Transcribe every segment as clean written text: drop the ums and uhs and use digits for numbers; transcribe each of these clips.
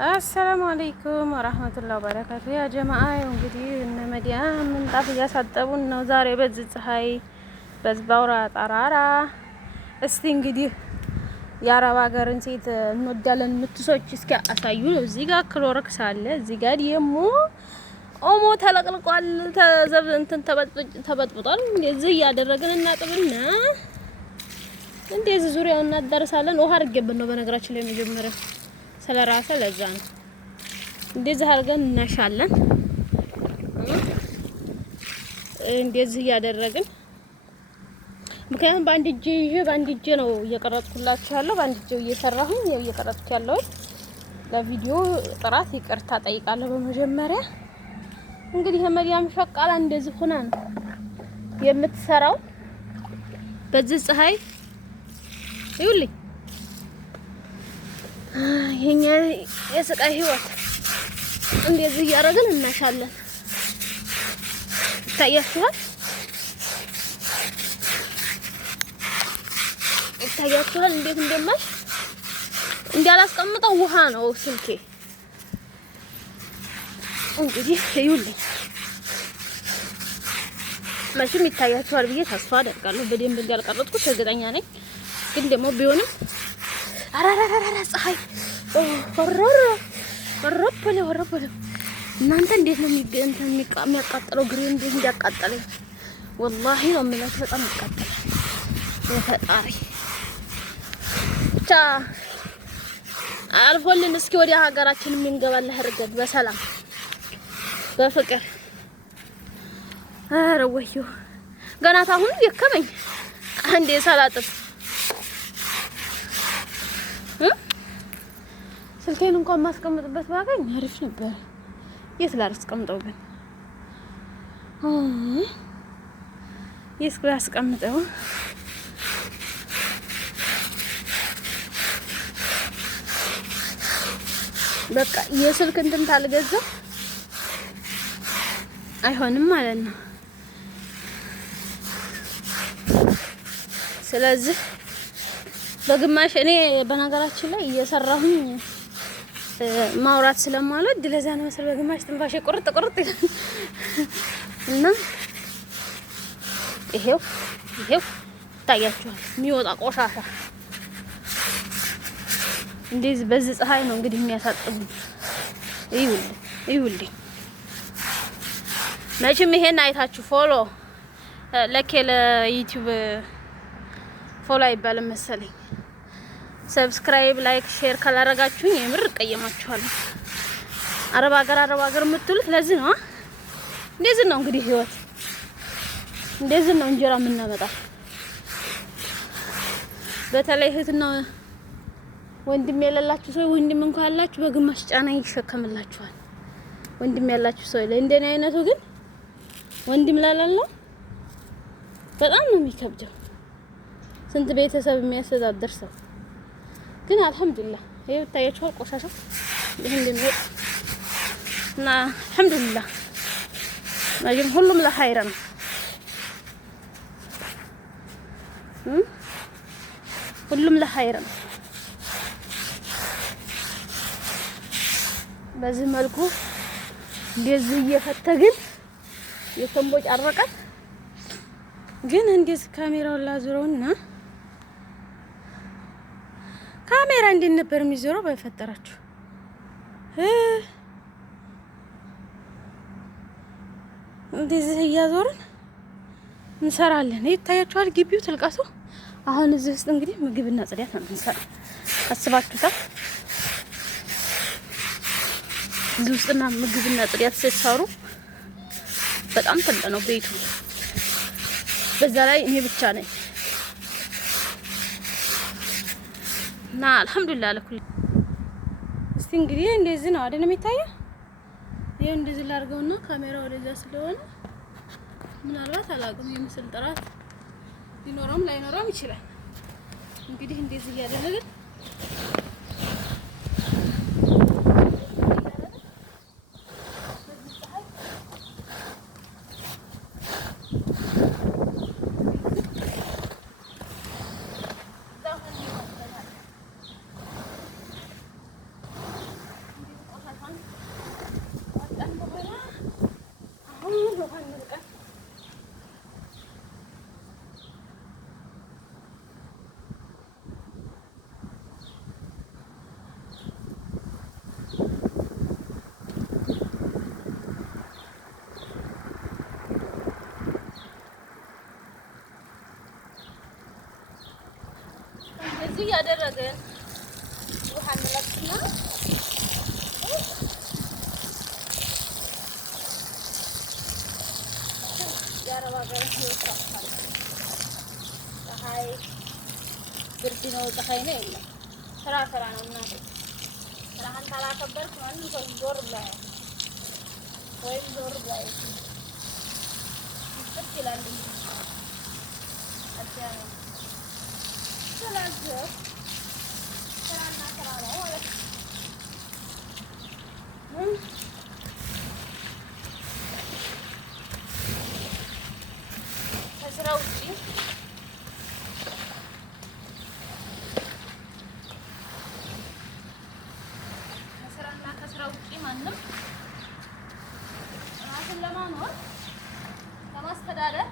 አሰላሙ አለይኩም ወራህመቱላሂ ወበረካቱ። ያ ጀማዓ እንግዲህ እነ መዲያም ምንጣፍ እያሳጠቡን ነው ዛሬ በዚህ ፀሐይ በዝባውራ ጠራራ። እስቲ እንግዲህ የአረብ ሀገርን ሴት እንወዳለን የምትሶች እስኪ አሳዩ። እዚህ ጋር ክሎሮክስ አለ፣ እዚህ ጋር ደግሞ ኦሞ ተለቅልቋል፣ ተበጥብጧል። እንደዚህ እያደረግን እናጥብና እንደዚህ ዙሪያውን እናዳርሳለን። ውሃ አድርጌብን ነው በነገራችን ላይ መጀመሪያ ስለራሰ ለዛ ነው እንደዚህ አድርገን እናሻለን። እንደዚህ እያደረግን ምክንያቱም በአንድ እጄ ይዤ በአንድ እጄ ነው እየቀረጽኩላችሁ ያለው፣ በአንድ እጄ እየሰራሁኝ እየቀረጽኩ ያለው። ለቪዲዮ ጥራት ይቅርታ ጠይቃለሁ። በመጀመሪያ እንግዲህ የመዲያም ሸቃላ እንደዚህ ሆና ነው የምትሰራው በዚህ ፀሐይ ይውልኝ። የኛ የስቃይ ህይወት እንደዚህ እያደረግን እናሻለን። ይታያችኋል እንዴት እንደማሽ እንዳላስቀምጠው ውሃ ነው ስልኬ። እንግዲህ ይውልኝ መቼም ይታያችኋል ብዬ ተስፋ አደርጋለሁ። በደንብ እንዳልቀረጥኩት እርግጠኛ ነኝ። ግን ደግሞ ቢሆንም አራራራራ ፀሐይ ወረበለ እናንተ እንዴት ነው የሚያቃጥለው? ግሬ እንዴት እንዲያቃጠለኝ ወላሂ ነው የምላችሁ። በጣም ያቃጥላል። የፈጣሪ ብቻ አልፎልን እስኪ ወደ ሀገራችን የምንገባለህ እርገድ በሰላም በፍቅር። ኧረ ወዮ ገና ታሁን የከመኝ አንዴ ሰላጥብ ስልኬን እንኳን ማስቀምጥበት ባገኝ አሪፍ ነበር። የት ላስቀምጠው ግን? የት ላስቀምጠው? በቃ የስልክ እንትን ታልገዛ አይሆንም ማለት ነው። ስለዚህ በግማሽ እኔ በነገራችን ላይ እየሰራሁኝ ማውራት ስለማልወድ ለዛ ነው መሰል በግማሽ ትንፋሽ ቁርጥ እና ይሄው ታያችኋል የሚወጣ ቆሻሻ እንደዚህ በዚህ ፀሐይ ነው እንግዲህ የሚያሳጥቡ። ይውልኝ መቼም ይሄን አይታችሁ ፎሎ ለዩቲዩብ ፎሎ አይባልም መሰለኝ። ሰብስክራይብ ላይክ ሼር ካላረጋችሁኝ የምር ቀየማችኋለሁ። አረብ ሀገር የምትሉት ለዚህ ነው። እንደዚህ ነው እንግዲህ ህይወት፣ እንደዚህ ነው እንጀራ የምናመጣው። በተለይ እህትና ወንድም የሌላችሁ ሰው ወንድም እንኳን ያላችሁ በግማሽ ጫና ይሸከምላችኋል። ወንድም ያላችሁ ሰው እንደኔ አይነቱ ግን ወንድም ላላለው በጣም ነው የሚከብደው። ስንት ቤተሰብ የሚያስተዳድር ሰው ግን አልሐምዱሊላህ ይሄው ታያችኋል ቆሻሻ ይሄ እንደሚወጥ እና አልሐምዱሊላህ ማጅም ሁሉም ለኸይር ነው። ሁሉም ለኸይር ነው። በዚህ መልኩ እንደዚህ እየፈተግን የተንቦጭ አረቀን። ግን እንዴት ካሜራውን ላዙረውና ካሜራ እንዴት ነበር የሚዞረው? በፈጠራችሁ እንደዚህ እያዞርን እንሰራለን። ይታያችኋል ግቢው ትልቀቱ። አሁን እዚህ ውስጥ እንግዲህ ምግብና ጽዳት ነው የምንሰራው። አስባችሁታል? እዚህ ውስጥና ምግብና ጽዳት ሲሰሩ በጣም ትልቅ ነው ቤቱ። በዛ ላይ እኔ ብቻ ነኝ እና አልሐምዱሊላህ ለኩል። እስቲ እንግዲህ እንደዚህ ነው አይደል የሚታየው? ይሄው እንደዚህ ላድርገውና ካሜራ ወደዛ ስለሆነ ምናልባት አላውቅም የምስል ጥራት ሊኖረውም ላይኖረውም ይችላል። እንግዲህ እንደዚህ እያደረግን እንደዚህ እያደረግን ውሃ እንለቅና የአረብ ሀገር ህይወት ታውቃል። ፀሐይ ብርድ ነው፣ ፀሐይ ነው የለም። ስራ ነው እናቴ። ስራህን ካላከበርክ ማንም ሰው ዞር ብሎ አያይም ወይም ዞር ብሎ አያይም። ይስጥ ይላል እንጂ አትያለሁ። ስለዚህ ስራና ስራ ነው ማለት ነው። ከስራ ውጪ ከስራ ውጪ ማንም ራስን ለማኖር ለማስተዳደር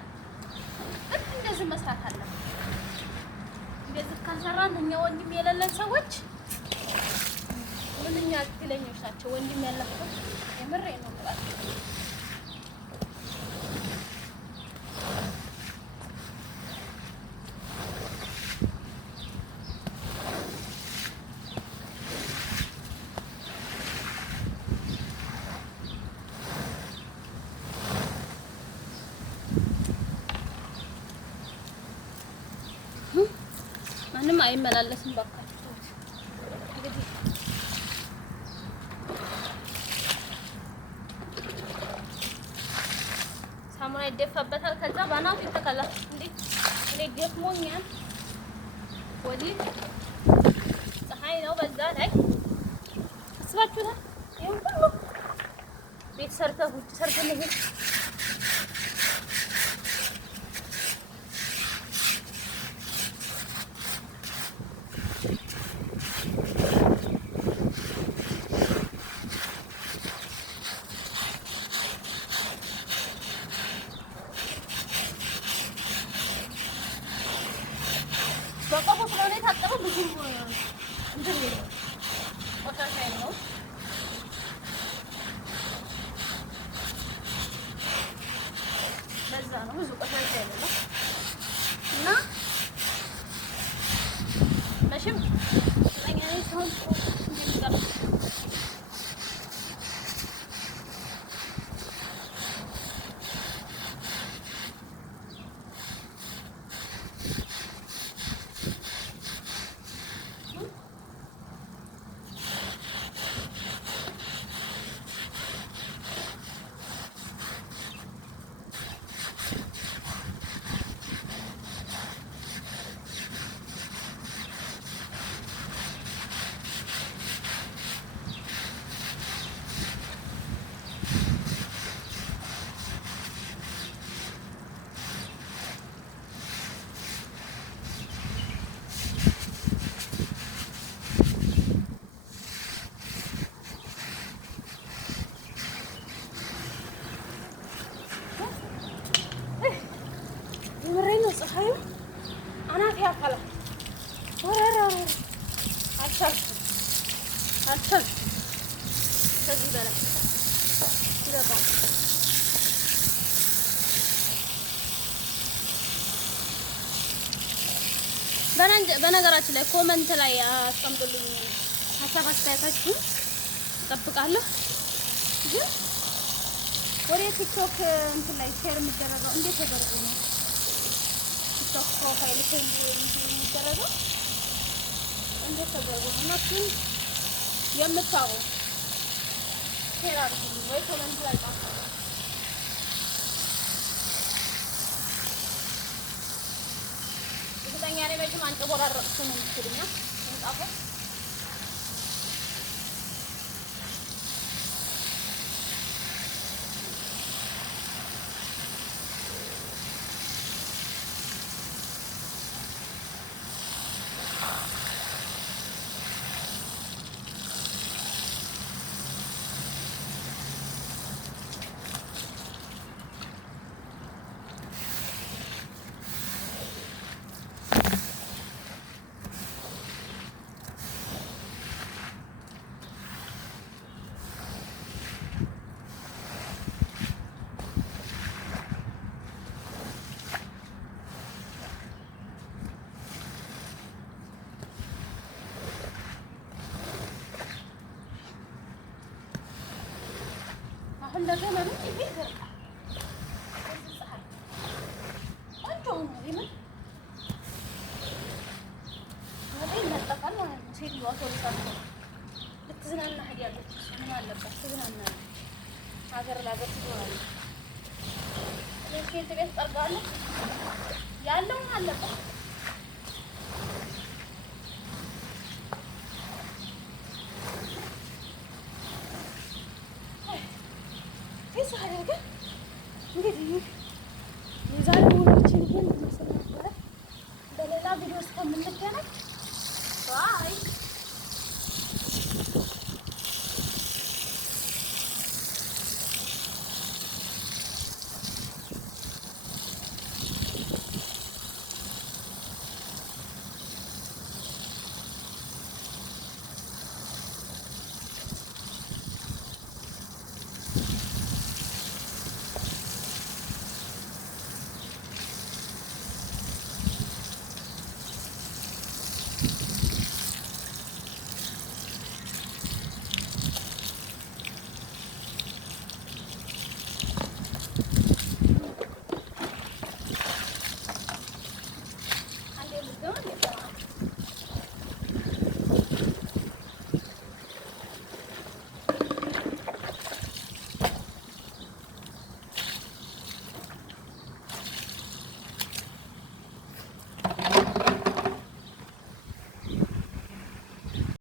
ልክ እንደዚህ መስራት አለብን። እንደዚህ ካልሰራን እኛ ወንድም የሌለን ሰዎች ምንኛ እድለኞች ናቸው። ወንድም ያላቸው የምሬ ነው ማለት ነው። ማንም አይመላለስም ባካችሁ። እንግዲህ ሳሙና ይደፋበታል። ከዛ ባናቱ ይተካላል። እንዴ እኔ ደክሞኛል። ወዲህ ፀሐይ ነው፣ በዛ ላይ አስባችሁታል። ይሄን ሁሉ ቤት ሰርተህ ውጭ ሰርተህ ነው በቆፎ ስለሆነ የታጠበው ብዙ እንትን ነው ቆሻሻ ነው። ለዛ ነው ብዙ ቆሻሻ ያለው እና መቼም ለኛ ነው ሰውን እንደሚቀር ፀሐዩ አናት ያፈላል። አልቻልኩም ከዚህ በላይ ይበቃል። በነገራችን ላይ ኮመንት ላይ አስቀምጡልኝ ሀሳብ አስተያየታችሁን እጠብቃለሁ። ግን ወደ ቲክቶክ እንትን ላይ ሼር የሚደረገው እንዴት ተደርጎ ነው? ቲክቶክ ፕሮፋይል የሚደረገው እንዴት ተደርጎ ነው? እነሱን የምታውቁ ሼር አድርጉልኝ ወይ ኮመንት ላይ ጻፉ። እርግጠኛ ነኝ መቼም አንጨቦራረቅኩ ነው የምትሉኛ ጻፉ። እንደገና ነው ይሄ ይደርቃል። ፀሐይ ቆንጆ ነው ይሄን ወዴ ይነጠፋል ማለት ነው። ሴትዮዋ ተወልሳ ልትዝናና ሄዳለች። ምን አለባት ትዝናና ሀገር ለሀገር ትሆናለች። ለሴት ቤት ጠርጋለች ያለው አለባት እንግዲህ